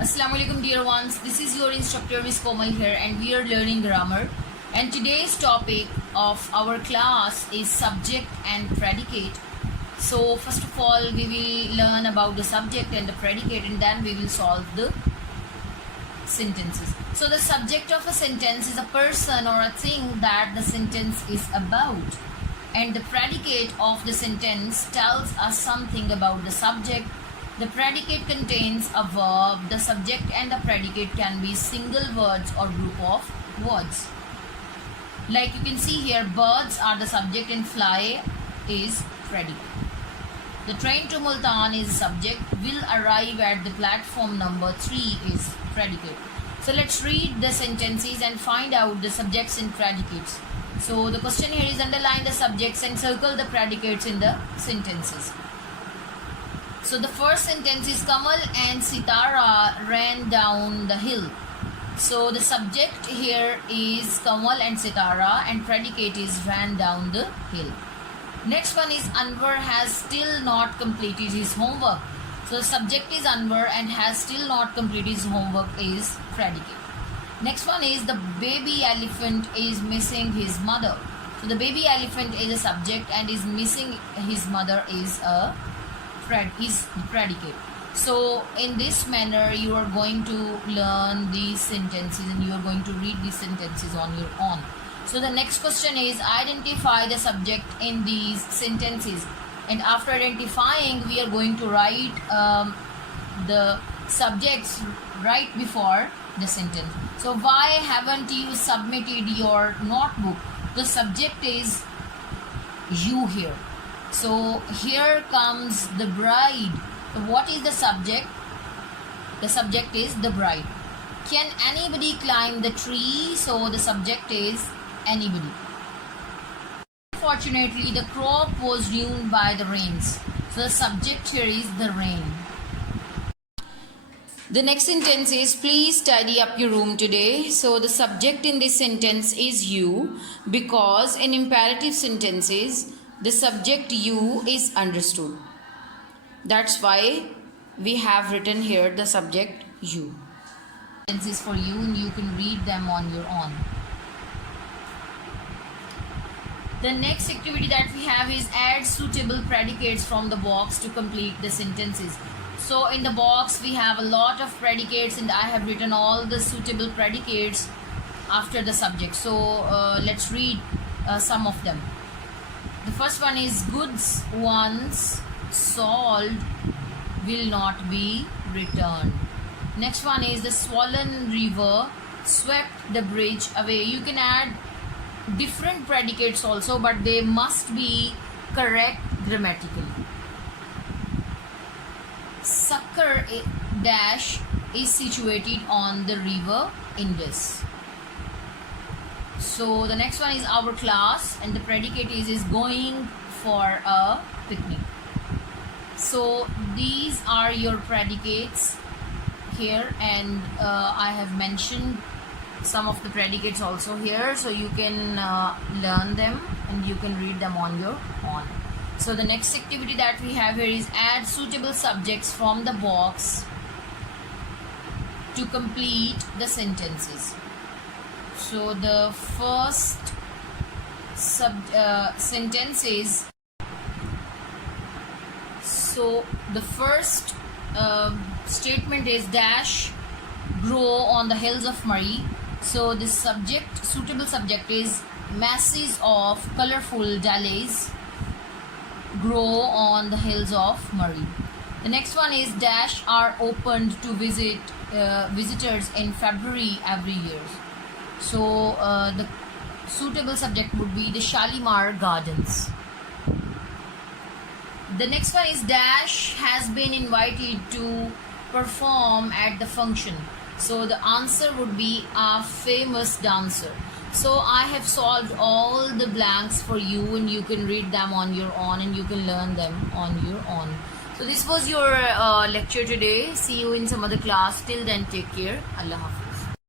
Assalamualaikum dear ones, this is your instructor Miss Komal here and we are learning grammar, and today's topic of our class is subject and predicate. So first of all we will learn about the subject and the predicate, and then we will solve the sentences. So the subject of a sentence is a person or a thing that the sentence is about, and the predicate of the sentence tells us something about the subject. The predicate contains a verb. The subject and the predicate can be single words or group of words. Like you can see here, birds are the subject and fly is predicate. The train to Multan is subject. Will arrive at the platform number 3 is predicate. So let's read the sentences and find out the subjects and predicates. So the question here is underline the subjects and circle the predicates in the sentences. So the first sentence is Kamal and Sitara ran down the hill. So the subject here is Kamal and Sitara and predicate is ran down the hill. Next one is Anwar has still not completed his homework. So the subject is Anwar and has still not completed his homework is predicate. Next one is the baby elephant is missing his mother. So the baby elephant is a subject and is missing his mother is a predicate. So in this manner you are going to learn these sentences and you are going to read these sentences on your own. So the next question is identify the subject in these sentences, and after identifying we are going to write the subjects right before the sentence. So why haven't you submitted your notebook? The subject is you here. So here comes the bride. So what is the subject? The subject is the bride. Can anybody climb the tree? So the subject is anybody. Unfortunately, the crop was ruined by the rains. So the subject here is the rain. The next sentence is please tidy up your room today. So the subject in this sentence is you, because in imperative sentences the subject you is understood. That's why we have written here the subject you. Sentences for you and you can read them on your own. The next activity that we have is add suitable predicates from the box to complete the sentences. So in the box we have a lot of predicates and I have written all the suitable predicates after the subject. So let's read some of them. The first one is goods once sold will not be returned. Next one is the swollen river swept the bridge away. You can add different predicates also, but they must be correct grammatically. Sucker dash is situated on the river Indus. So the next one is our class and the predicate is going for a picnic. So these are your predicates here, and I have mentioned some of the predicates also here, so you can learn them and you can read them on your own. So the next activity that we have here is add suitable subjects from the box to complete the sentences. So the first sentence is, so the first statement is dash grow on the hills of Murray. So the subject, suitable subject is masses of colorful dahlias grow on the hills of Murray. The next one is dash are opened to visitors in February every year. So the suitable subject would be the Shalimar Gardens. The next one is dash has been invited to perform at the function. So the answer would be a famous dancer. So I have solved all the blanks for you and you can read them on your own and you can learn them on your own. So this was your lecture today. See you in some other class. Till then, take care. Allah Hafiz.